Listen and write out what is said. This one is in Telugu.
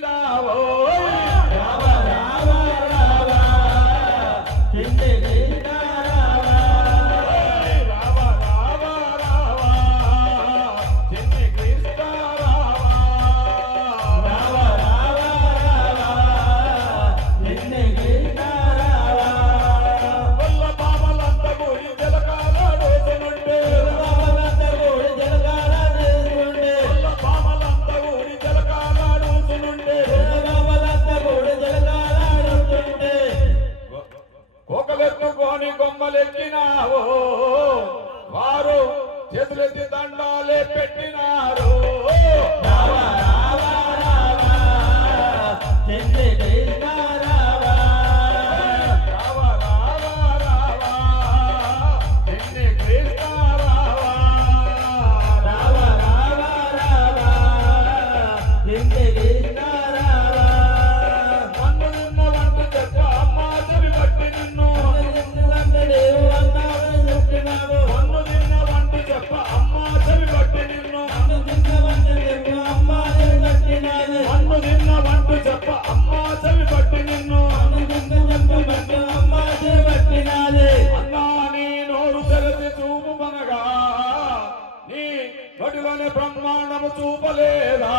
ఎక్కినావో రావ రావ రావ చిన్ని కృష్ణ రావ రావ రావ రావ చిన్ని కృష్ణ రావ రావ రావ రావ చిన్ని కృష్ణ రావ కొల్ల పామలంత కూడి జలకాలాడుతుండే బాబలంత గోడి జలగాల చేసుకుంటే కొల్ల పామలంత కూడి జలకాలాడుతుండే బాబలంత గోడి జలగాల ఆడుతుంటే కోకలెత్తుకొని కొమ్మలెక్కినావో వారు చేతులెత్తి దండాలే పెట్టినారు రావ రావ రావ చిన్ని కృష్ణ రావ రావ రావ రావ చిన్ని కృష్ణ రావ రావ రావ రావ చిన్ని కృష్ణ రావ మన్ను నిన్న వంట చెప్ప అమ్మా చెవి పట్టి నిన్ను దేవు అన్నావు చుట్టినావు మన్ను నిన్న వంట చెప్ప అమ్మా చెవి పట్టి నిన్ను అమ్మ కట్టినాది మన్ను నిన్న వంట చెప్ప అమ్మా చెవి పట్టి నిన్ను అమ్మ కట్టినాది అన్నా నీ నోరు తెరచి చూపు మనగా నీ నోటిలోని బ్రహ్మాండము చూపలేదా